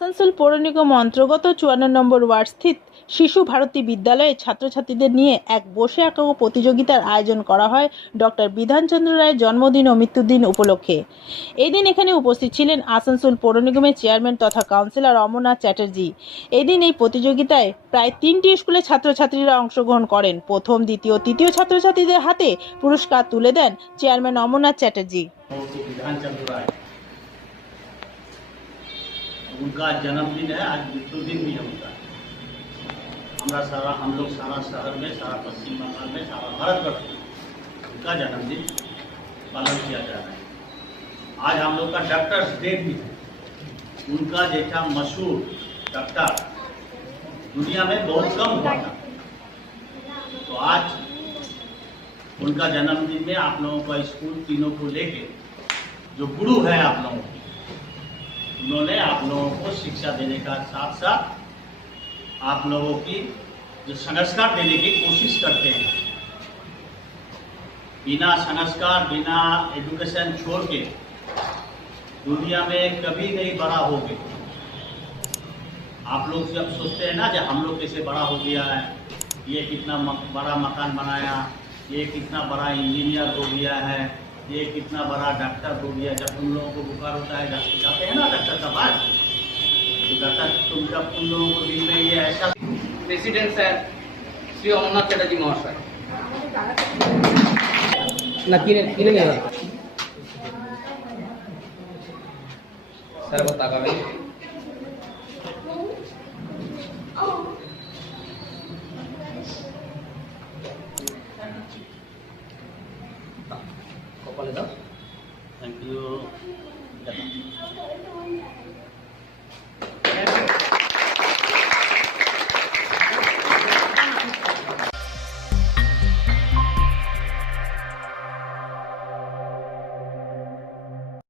আসানসোল পৌর নিগম অন্তর্গত চুয়ান্ন নম্বর ওয়ার্ড স্থিত শিশু ভারতী বিদ্যালয়ে ছাত্রছাত্রীদের নিয়ে এক বসে আঁকা প্রতিযোগিতার আয়োজন করা হয় ডক্টর বিধানচন্দ্র রায়ের জন্মদিন ও মৃত্যুদিন উপলক্ষে। এদিন এখানে উপস্থিত ছিলেন আসানসোল পৌর নিগমের চেয়ারম্যান তথা কাউন্সিলর অমরনাথ চ্যাটার্জি। এদিন এই প্রতিযোগিতায় প্রায় তিনটি স্কুলে ছাত্রছাত্রীরা অংশগ্রহণ করেন। প্রথম, দ্বিতীয়, তৃতীয় ছাত্রছাত্রীদের হাতে পুরস্কার তুলে দেন চেয়ারম্যান অমরনাথ চ্যাটার্জি। বিধানচন্দ্র রায়। उनका जन्मदिन है, आज मृत्यु दिन भी है उनका। हमारा सारा, हम लोग सारा शहर में, सारा पश्चिम बंगाल में, सारा भारतवर्ष में उनका जन्मदिन पालन किया जा रहा है। आज हम लोग का डॉक्टर्स डे भी है। उनका जैसा मशहूर डॉक्टर दुनिया में बहुत कम हुआ था। तो आज उनका जन्मदिन में आप लोगों का स्कूल तीनों को लेके जो गुरु है आप लोगों के उन्होंने आप लोगों को शिक्षा देने का साथ साथ आप लोगों की जो संस्कार देने की कोशिश करते हैं। बिना संस्कार, बिना एजुकेशन छोड़ के दुनिया में कभी नहीं बड़ा होगे आप लोग जब सोचते हैं ना, जब हम लोग कैसे बड़ा हो गया है, ये कितना बड़ा मकान बनाया, ये कितना बड़ा इंजीनियर हो गया है। ये कितना बड़ा डॉक्टर हो गया, जब उन लोगों को बुखार होता है डॉक्टर जाते हैं ना डॉक्टर का बात तो डॉक्टर तुम जब उन लोगों को दिन में ये ऐसा प्रेसिडेंट सर श्री अमरनाथ चटर्जी महोदय ना, किने किने सर, बता Thank you.